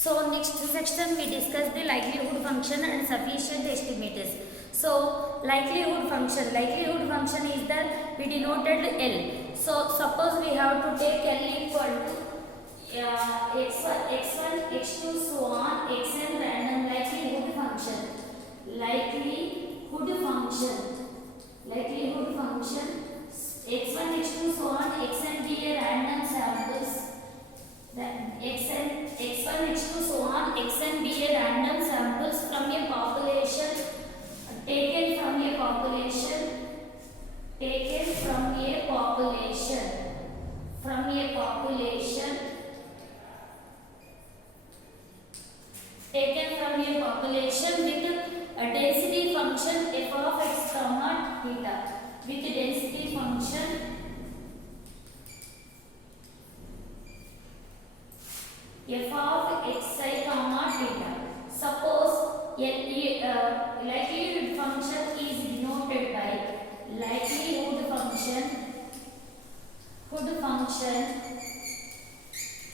So next section we discuss the likelihood function and sufficient estimators. So likelihood function is that we denoted L. So suppose we have to take L equal to x1, x2, so on, xn random likelihood function. Likelihood function x1, x2, so on, xn be a random samples. Then x1, x2, so on, xn be a random samples from a population taken from a population taken from a population with a density function f of x comma theta with density function f of xi comma theta. Suppose likelihood function is denoted by likelihood function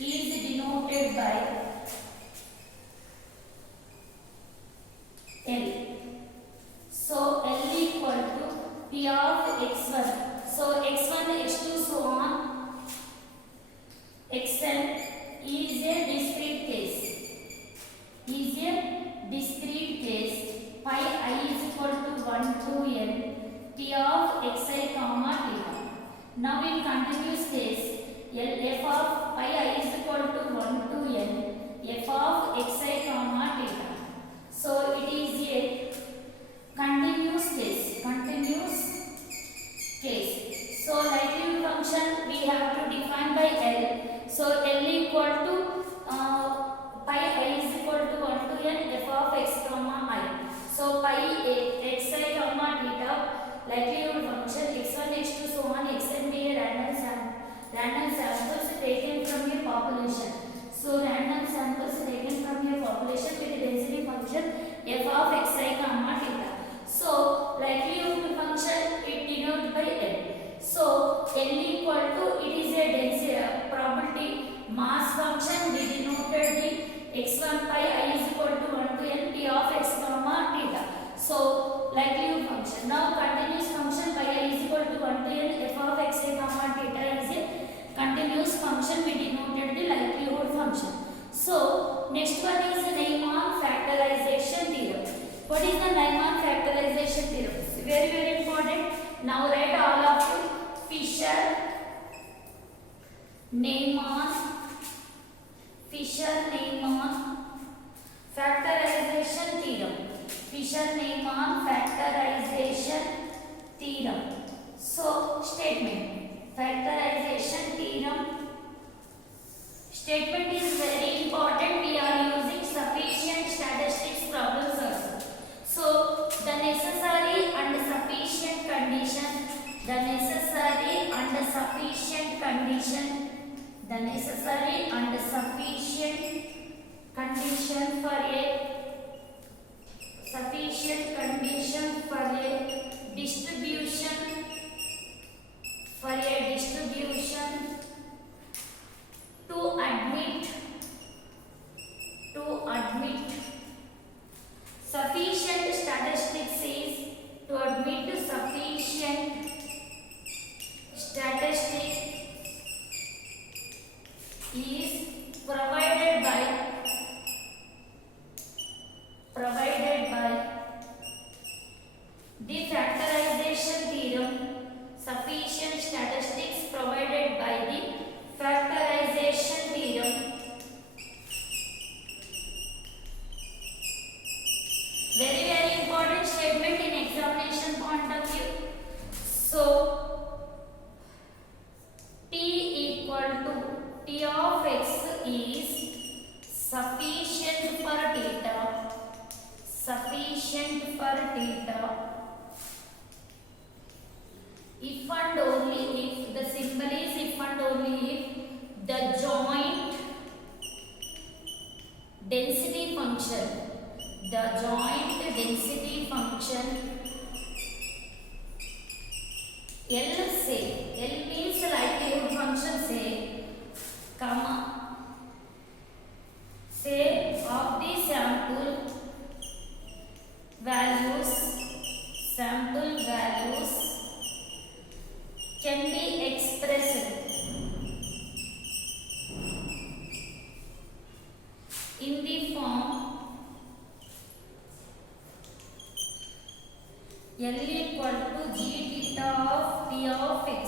is denoted by L. So L equal to P of x1. So x1, x2, so on, xn is a discrete case. Pi I is equal to 1 to n P of xi comma theta. Now in continuous case, f of pi I is equal to 1 to n f of xi comma theta. So it is a continuous case. So likelihood function we have to define by L. So L equal to pi I is equal to 1 to n f of x comma I. So pi xi comma theta likelihood function x1, x2, so on, xn be a random samples taken from a population. So random samples taken from a population with density function f of xi comma theta. So likelihood function it denoted by L. So L equal to it is a density probability mass function. We denoted the x1 pi I is equal to 1 to n p of x comma theta. So likelihood function. Now continuous function pi I is equal to 1 to n f of xi comma theta is a continuous function. We denoted the likelihood function. So next one is Neyman factorization theorem. What is the Neyman factorization theorem? Very important. Now write all of you. Fisher-Neyman factorization theorem. Fisher-Neyman factorization theorem. So statement. Factorization theorem. Statement is very important. We are using sufficient statistics problems also. So the necessary and sufficient condition for a distribution to admit sufficient statistics is provided by the factorization theorem. Sufficient statistics provided by the factorization theorem. Very important statement in examination point of view. So T equal to T of x is sufficient for theta if and only if, the symbol is if and only if the joint density function L means likelihood function say L equal to g theta of P of x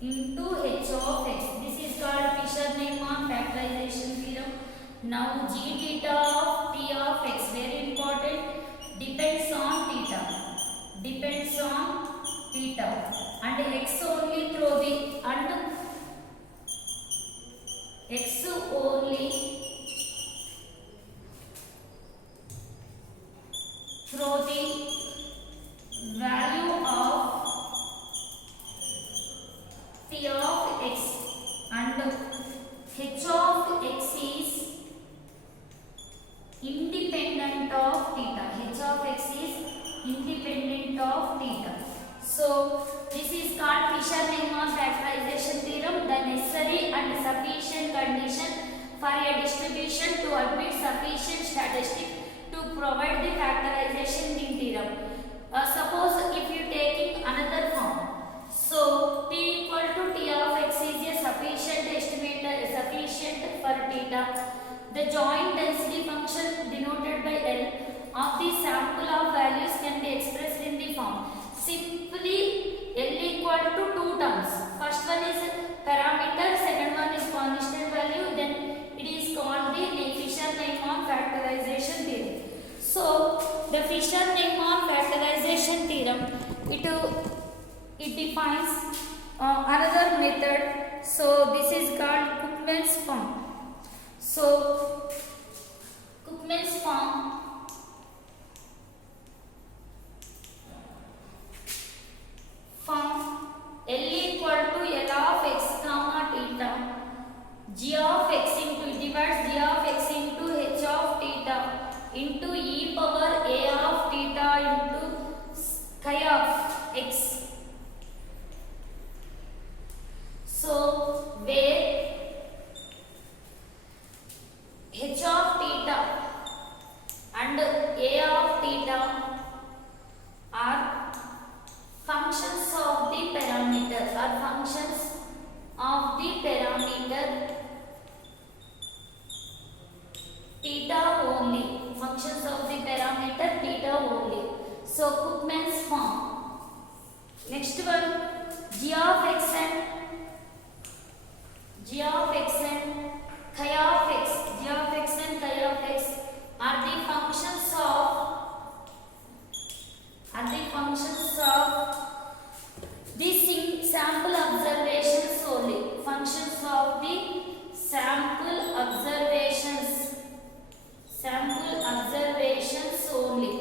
into h of x. This is called Fisher-Neyman factorization theorem. Now g theta of P of x, very important, depends on theta. Depends on theta and x only through the and x only through the value of P of x and h of x is independent of theta. H of x is independent of theta. So this is called Fisher-Neyman factorization theorem, the necessary and sufficient condition for a distribution to admit sufficient statistic to provide the factorization in theorem. Suppose if you taking another form, so t equal to t of x is a sufficient estimator, sufficient for theta. The joint density function denoted by L of the sample of values can be expressed in the form. Simply L equal to two terms. First one is parameter, second one is constant value. Then it is called the Fisher-Neyman factorization theorem. So the Fisher-Neyman factorization theorem, it defines another method. So this is called Cookman's form. So Cookman's form L equal to L of x comma theta, g of x into, it divides g of x into h of theta into e power a of theta into chi of x. So where h of theta and a of theta are functions of the parameter, theta only, functions of the parameter theta only. So Cookman's form. Next one, g of x and chi of x are the functions of the sample observations only. Functions of the sample observations only.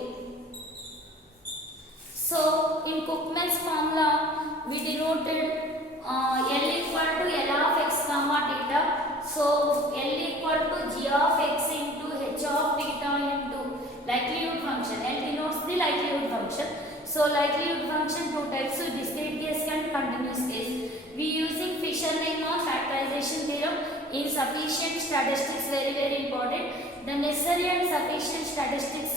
So in Cookman's formula we denoted L equal to L of x comma theta. So L equal to g of x into h of theta into likelihood function. L denotes the likelihood function. So likelihood function two types, so discrete case and continuous case. We using Fisher-Neyman factorization theorem in sufficient statistics, very important. The necessary and sufficient statistics,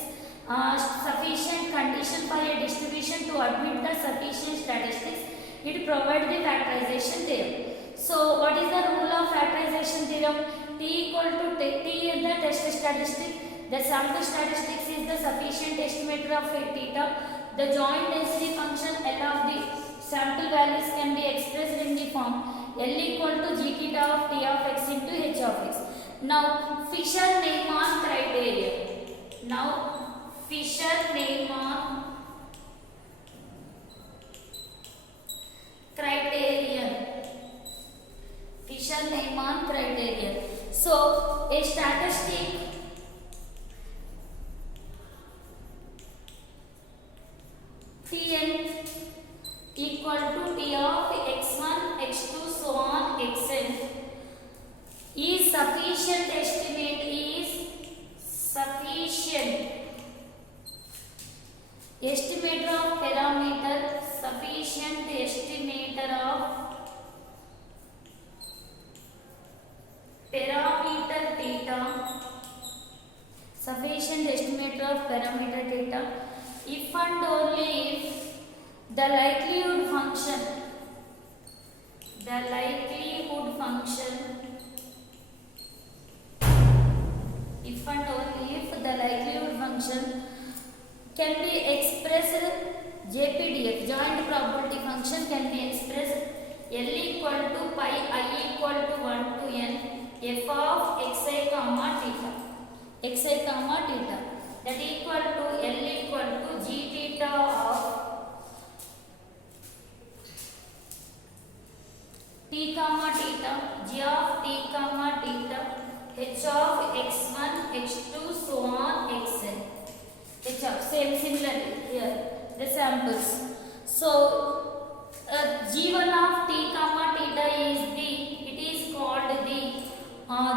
sufficient condition for a distribution to admit the sufficient statistics, it provides the factorization theorem. So what is the rule of factorization theorem? T equal to t is the test statistic. The sample statistics is the sufficient estimator of theta. The joint density function L of the sample values can be expressed in the form L equal to g theta of t of x into h of x. Now Fisher-Neyman criterion. Fisher-Neyman criterion. So a statistic Tn equal to t of x1, x2, so on xn is sufficient estimator of parameter, sufficient estimator of parameter theta, sufficient estimator of parameter theta if and only if the likelihood function if and only if the likelihood function can be expressed JPDF, joint probability function can be expressed L equal to pi I equal to 1 to n f of xi comma theta, xi comma theta, that equal to L equal to g theta of t comma theta, g of t comma theta, h of x1 x2 so on xn, h of similarly here the samples. So g1 of t comma theta is it is called the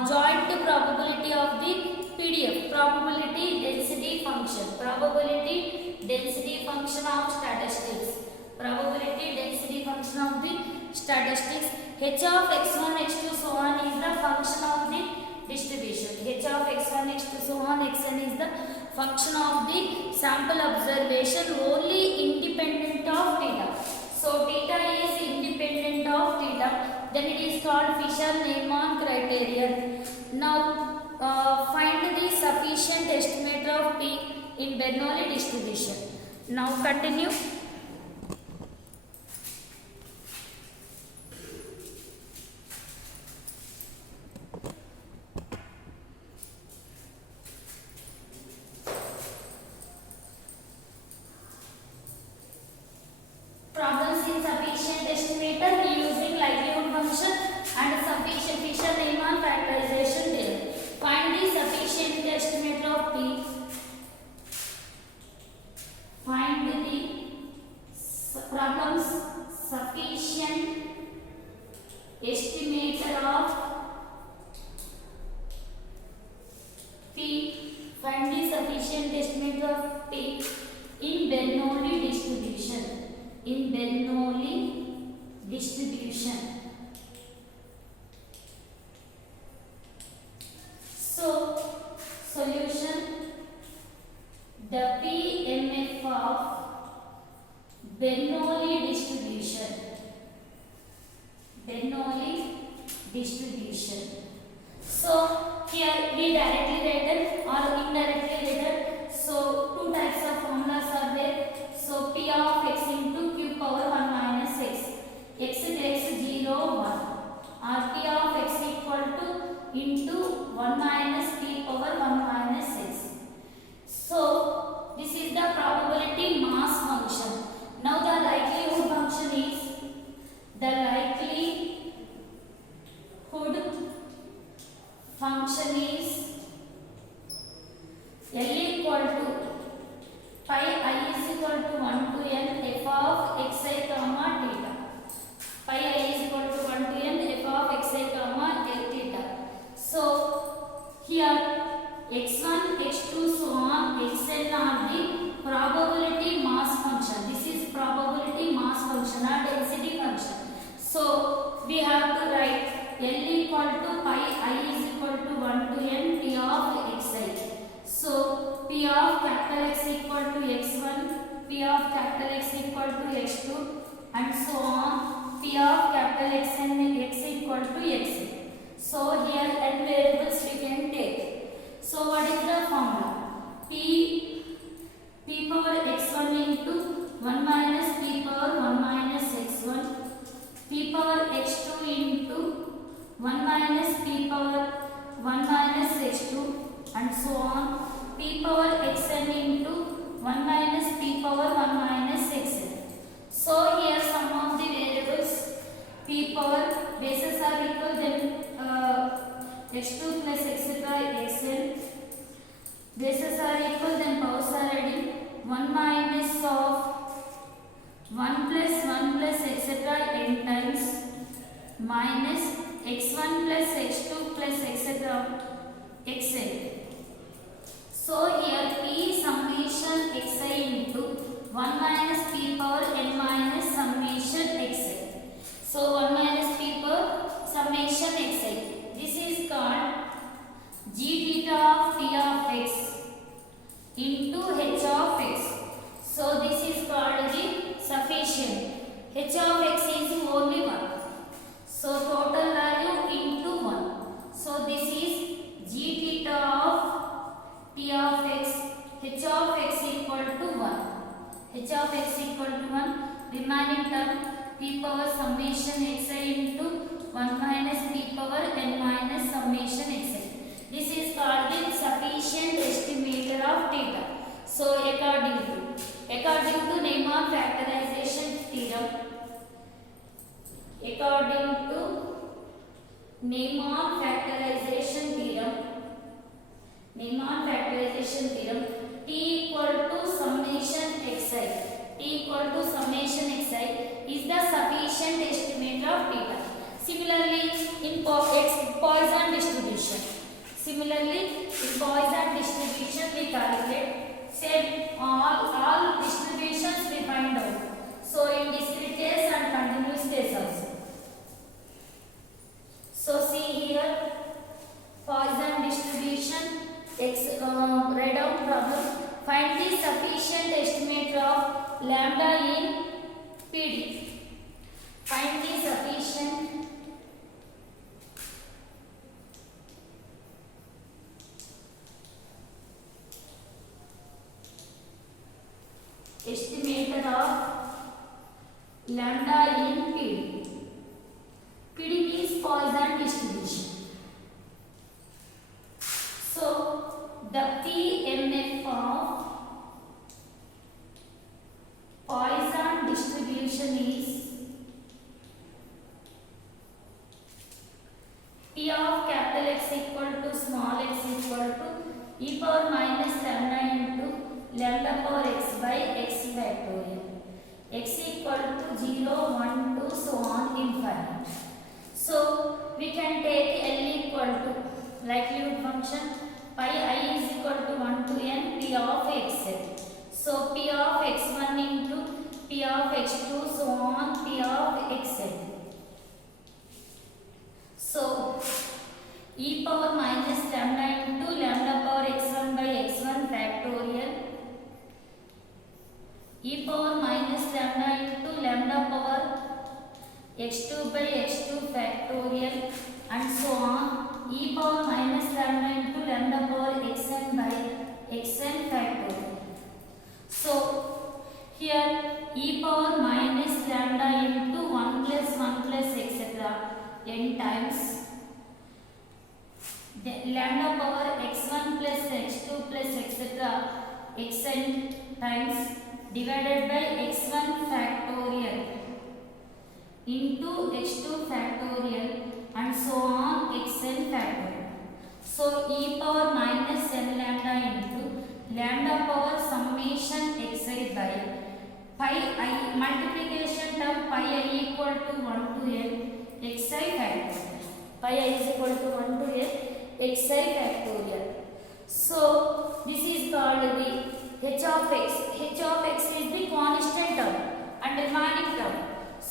joint probability of the PDF, probability density function, probability density function of statistics, probability density function of the statistics. H of x1 x2 so on is the function of the distribution, h of x1 x2 so on xn is the function of the sample observation only independent of theta. So theta is independent of theta, then it is called Fisher-Neyman criterion. Now find the sufficient estimate of P in Bernoulli distribution. Now continue. Problems in sufficient estimator using likelihood function and sufficient Fisher-Neyman factorization theorem. Find the sufficient estimator of P. Find the problems sufficient estimator of P. Find the sufficient estimator of P in Bernoulli distribution. In Bernoulli distribution. So solution, the PMF of Bernoulli distribution, Bernoulli distribution. So here we directly written or indirectly written. So two types of formulas are there. So P of x into q power 1 minus x, x takes 0 1, or P of x equal to into 1 minus p power 1 minus x. So this is the probability mass function. Now the likelihood function is, the likelihood function is L equal to pi I is equal to 1 to n f of xi comma theta. Pi I is equal to 1 to n f of xi comma theta. So here x1, x2 so on xn are the probability mass function. This is probability mass function or density function. So we have to write L equal to pi I is equal to 1 to n p of xi. So P of capital X equal to x1, P of capital X equal to x2 and so on, P of capital X and x equal to x. So here n variables we can take. So what is the formula? P power x1 into 1 minus p power 1 minus x1, p power x2 into 1 minus p power 1 minus x2 and so on, p power xn into 1 minus p power 1 minus xn. So here some of the variables p power bases are equal, then x2 plus etc xn, bases are equal, then powers are adding, 1 minus of 1 plus etc n times minus x1 plus x2 plus etc xn. So here p summation xi into 1 minus p power n minus summation xi. So 1 minus p power summation xi. This is called g theta of t of x into h of x. So this is called the sufficient. H of x is only 1. So total value into 1. So this is g theta of t of x, h of x equal to 1. Neyman factorization theorem. Neyman factorization theorem. T equal to summation xi. T equal to summation xi is the sufficient estimate of theta. Similarly, in Poisson distribution. Similarly, in Poisson distribution we calculate. Same all distributions we find out. So in discrete case and continuous case also. So see here, Poisson distribution. Write down problem. Find the sufficient estimate of lambda in PD. Find the sufficient estimate of lambda in PD. PD means Poisson distribution. So the PMF of Poisson distribution is P of capital X equal to small x equal to e power minus lambda into lambda power x by x factorial. X equal to 0, 1, 2, so on infinite. So we can take L equal to likelihood function pi I is equal to 1 to n p of xn. So p of x1 into p of x2 so on p of xn. So e power minus lambda into lambda power x1 by x1 factorial. E power minus lambda into lambda power x2 by x2 factorial and so on. E power minus lambda into lambda power xn by xn factorial. So here e power minus lambda into 1 plus etc. n times the lambda power x1 plus x2 plus etc. xn times divided by x1 factorial into x2 factorial and so on xn factorial. So e power minus n lambda into lambda power summation xi by pi I multiplication term pi I equal to 1 to n xi factorial. Pi I is equal to 1 to n xi factorial. So this is called the h of x. H of x is the constant term and remaining term.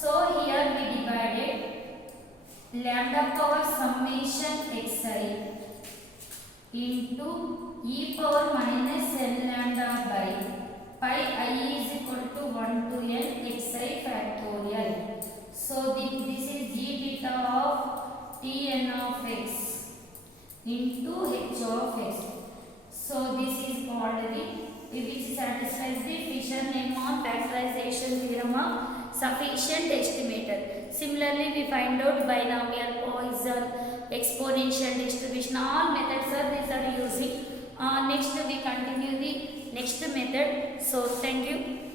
So here we divided lambda power summation xi into e power minus n lambda by pi I is equal to 1 to n xi factorial. So this is g theta of Tn of x into h of x. So this is called the which satisfies the Fisher-Neyman factorization theorem of sufficient estimator. Similarly, we find out binomial, Poisson, exponential distribution. All methods are these are using. Next we continue the next method. So thank you.